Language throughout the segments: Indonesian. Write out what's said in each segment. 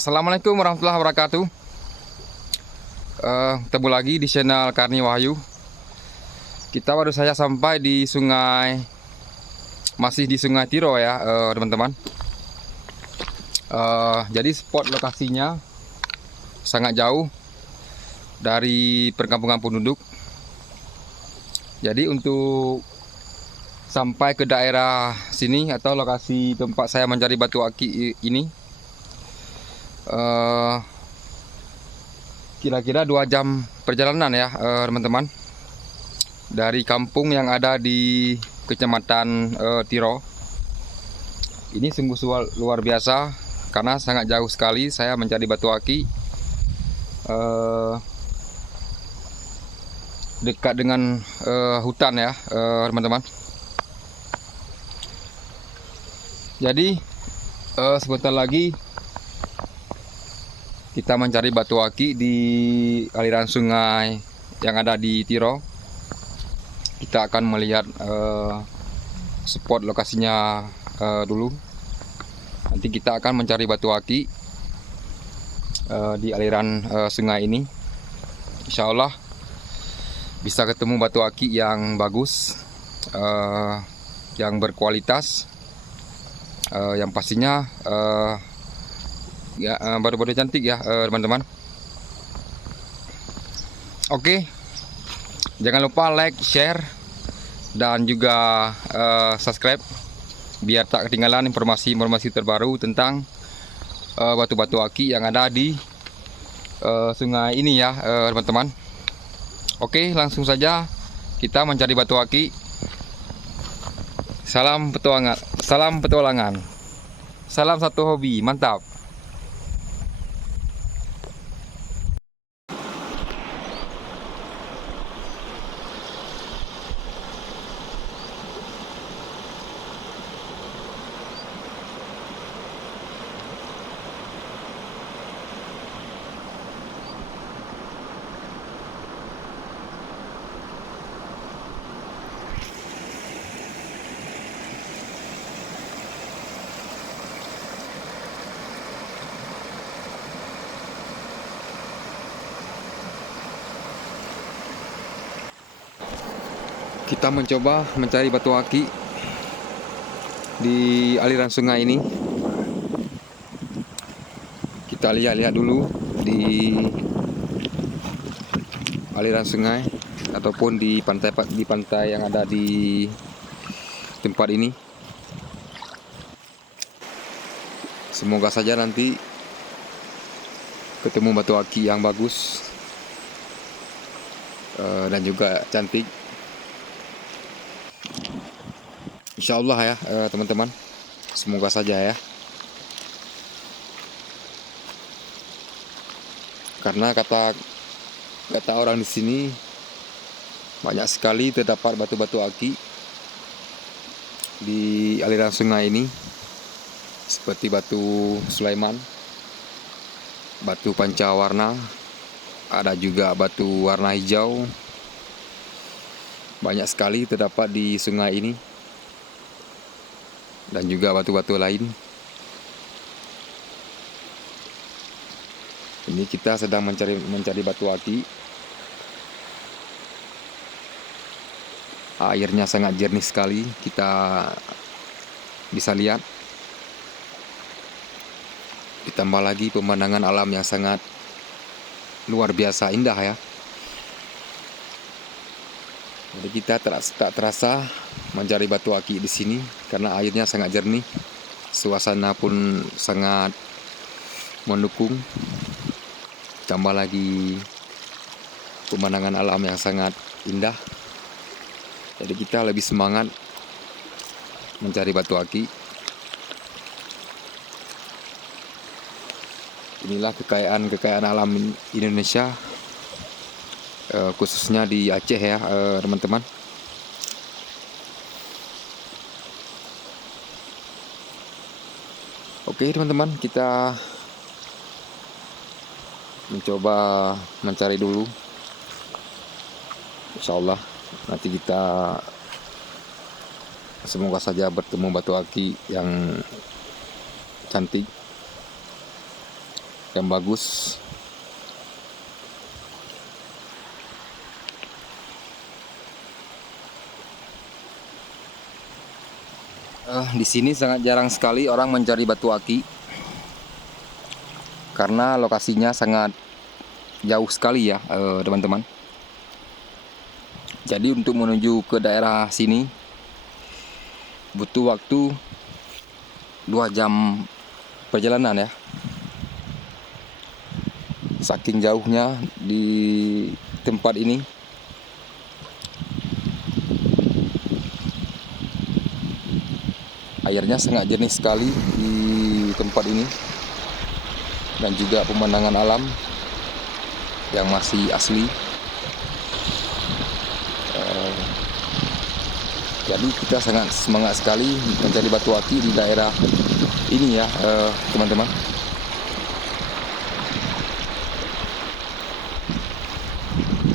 Assalamualaikum warahmatullahi wabarakatuh. Ketemu lagi di channel Karni Wahyu. Kita baru saja sampai di sungai, masih di Sungai Tiro ya, teman-teman. Jadi spot lokasinya sangat jauh dari perkampungan penduduk. Jadi untuk sampai ke daerah sini atau lokasi tempat saya mencari batu aki ini, kira-kira 2 jam perjalanan ya, teman-teman, dari kampung yang ada di Kecamatan Tiro. Ini sungguh luar biasa karena sangat jauh sekali saya mencari batu aki, dekat dengan hutan ya, teman-teman. Jadi sebentar lagi kita mencari batu aki di aliran sungai yang ada di Tiro. Kita akan melihat spot lokasinya dulu. Nanti kita akan mencari batu aki di aliran sungai ini. Insya Allah bisa ketemu batu aki yang bagus, yang berkualitas, yang pastinya ya baru-baru cantik ya, teman-teman. Oke, jangan lupa like, share, dan juga subscribe biar tak ketinggalan informasi-informasi terbaru tentang batu-batu aki yang ada di sungai ini ya, teman-teman. Oke, langsung saja kita mencari batu aki. Salam petualangan, salam satu hobi, mantap. Kita mencoba mencari batu aki di aliran sungai ini. Kita lihat-lihat dulu di aliran sungai ataupun di pantai yang ada di tempat ini. Semoga saja nanti ketemu batu aki yang bagus dan juga cantik. Insya Allah ya, teman-teman. Semoga saja ya. Karena kata orang di sini banyak sekali terdapat batu-batu aki di aliran sungai ini, seperti batu Sulaiman, batu pancawarna, ada juga batu warna hijau. Banyak sekali terdapat di sungai ini, dan juga batu-batu lain. Ini kita sedang mencari batu aki. Airnya sangat jernih sekali, kita bisa lihat. Ditambah lagi pemandangan alam yang sangat luar biasa indah ya. Jadi kita tak terasa mencari batu aki di sini karena airnya sangat jernih, suasana pun sangat mendukung. Tambah lagi pemandangan alam yang sangat indah. Jadi kita lebih semangat mencari batu aki. Inilah kekayaan alam Indonesia, khususnya di Aceh ya, teman-teman. Oke teman-teman, kita mencoba mencari dulu. Insya Allah nanti kita semoga saja bertemu batu aki yang cantik. yang bagus. Di sini sangat jarang sekali orang mencari batu aki karena lokasinya sangat jauh sekali ya, teman-teman. Jadi untuk menuju ke daerah sini butuh waktu 2 jam perjalanan ya. Saking jauhnya di tempat ini. Airnya sangat jernih sekali di tempat ini, dan juga pemandangan alam yang masih asli. Jadi kita sangat semangat sekali mencari batu aki di daerah ini ya, teman-teman.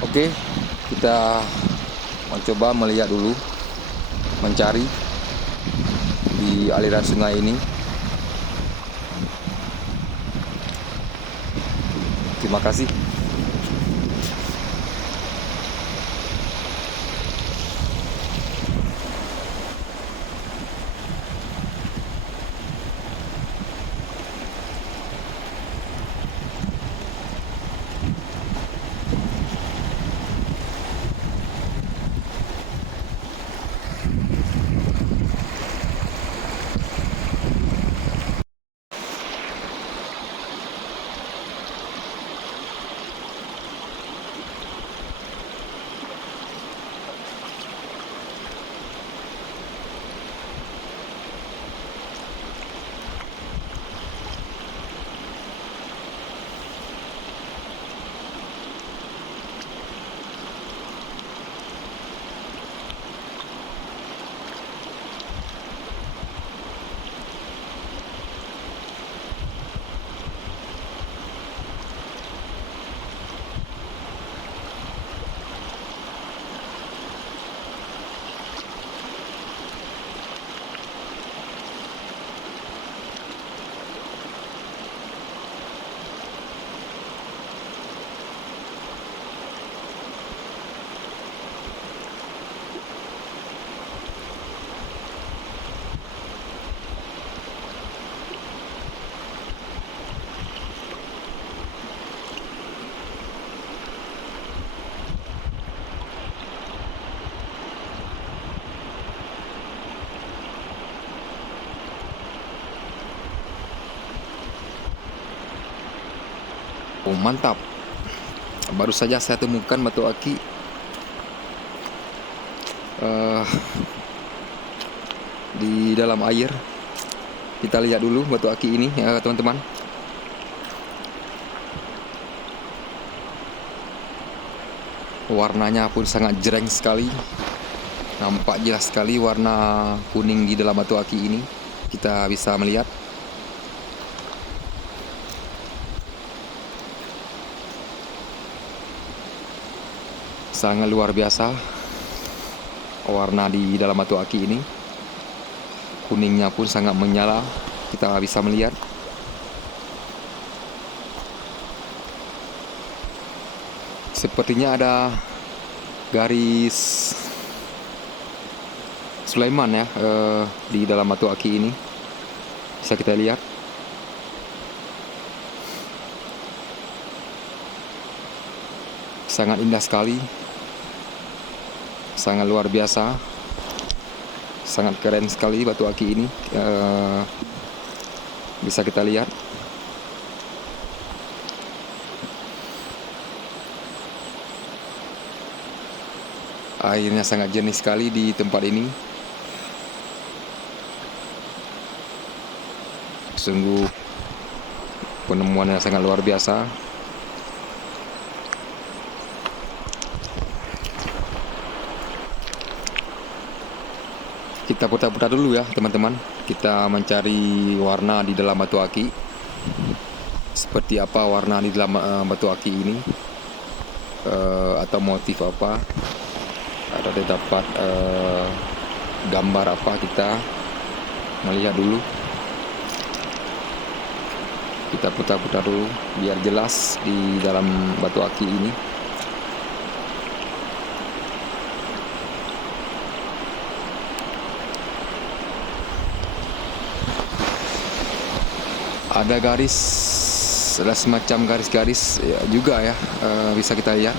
Oke, kita mencoba melihat dulu, mencari di aliran sungai ini. Terima kasih. Oh, mantap. Baru saja saya temukan batu aki di dalam air. Kita lihat dulu batu aki ini ya, teman-teman. Warnanya pun sangat jreng sekali. Nampak jelas sekali warna kuning di dalam batu aki ini. Kita bisa melihat. Sangat luar biasa warna di dalam batu aki ini. Kuningnya pun sangat menyala. Kita bisa melihat. Sepertinya ada garis Sulaiman ya, di dalam batu aki ini. Bisa kita lihat. Sangat indah sekali. Sangat luar biasa, sangat keren sekali batu aki ini. Bisa kita lihat. Airnya sangat jernih sekali di tempat ini. Sungguh penemuannya sangat luar biasa. Kita putar-putar dulu ya teman-teman. Kita mencari warna di dalam batu aki. Seperti apa warna di dalam batu aki ini, atau motif apa, atau terdapat gambar apa. Kita melihat dulu. Kita putar-putar dulu biar jelas di dalam batu aki ini. Ada garis, ada semacam garis-garis ya, juga ya, bisa kita lihat.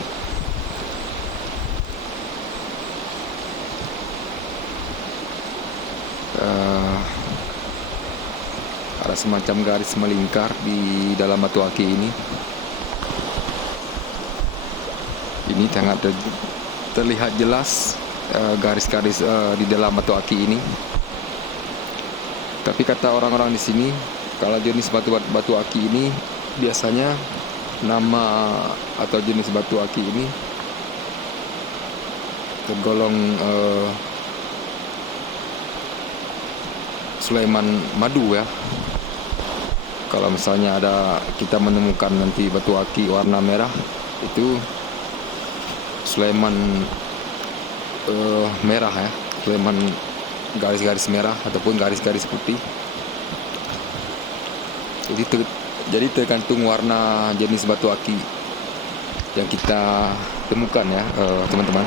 Ada semacam garis melingkar di dalam batu aki ini. Ini sangat terlihat jelas garis-garis di dalam batu aki ini. Tapi kata orang-orang di sini, kalau jenis batu aki ini biasanya nama atau jenis batu aki ini tergolong Sulaiman Madu ya. Kalau misalnya kita menemukan nanti batu aki warna merah, itu Sulaiman merah ya, Sulaiman garis-garis merah ataupun garis-garis putih. Jadi tergantung warna jenis batu aki yang kita temukan ya, teman-teman.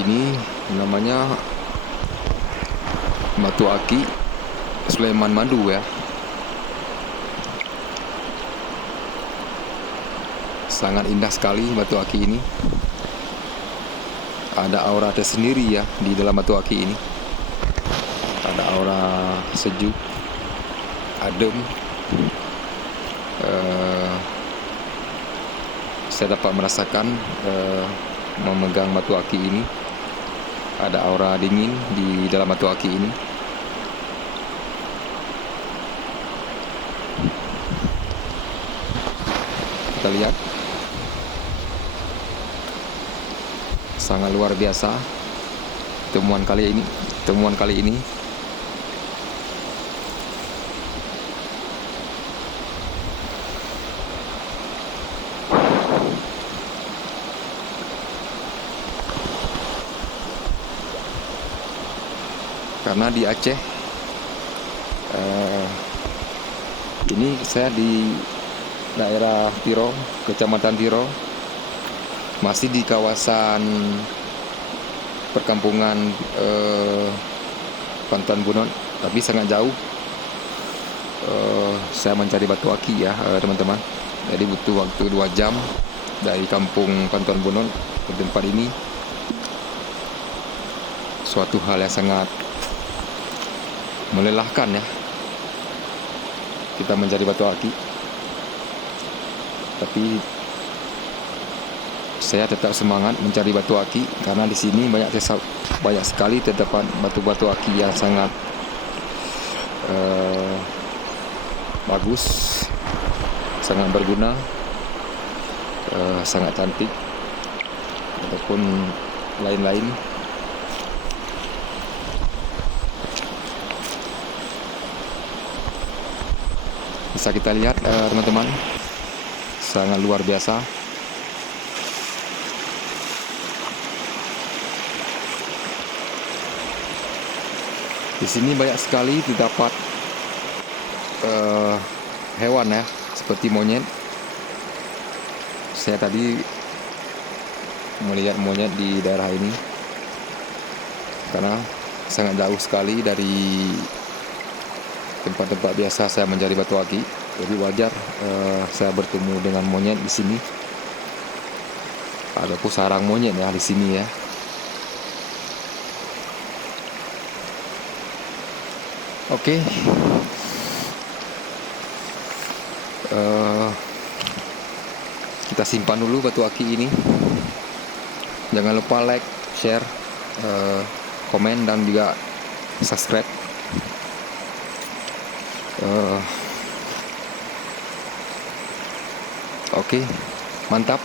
Ini namanya batu aki Sulaiman Madu ya. Sangat indah sekali batu aki ini. Ada aura tersendiri ya di dalam batu aki ini. Ada aura sejuk, adem. Saya dapat merasakan memegang batu aki ini. Ada aura dingin di dalam batu aki ini. Kita lihat. Sangat luar biasa temuan kali ini. Karena di Aceh, ini saya di daerah Tiro, Kecamatan Tiro, masih di kawasan perkampungan Pantuan Bunon, tapi sangat jauh. Saya mencari batu aki ya, teman-teman. Jadi butuh waktu 2 jam dari kampung Pantuan Bunon ke tempat ini. Suatu hal yang sangat melelahkan ya, kita mencari batu aki. Tapi saya tetap semangat mencari batu aki karena di sini banyak sekali terdapat batu-batu aki yang sangat bagus, sangat berguna, sangat cantik, ataupun lain-lain. Bisa kita lihat teman-teman, sangat luar biasa. Di sini banyak sekali terdapat hewan ya, seperti monyet. Saya tadi melihat monyet di daerah ini karena sangat jauh sekali dari tempat-tempat biasa saya mencari batu aki. Jadi wajar saya bertemu dengan monyet di sini. Ada sarang monyet ya di sini ya. Oke. Kita simpan dulu batu aki ini. Jangan lupa like, share, komen, dan juga subscribe. Oke, mantap.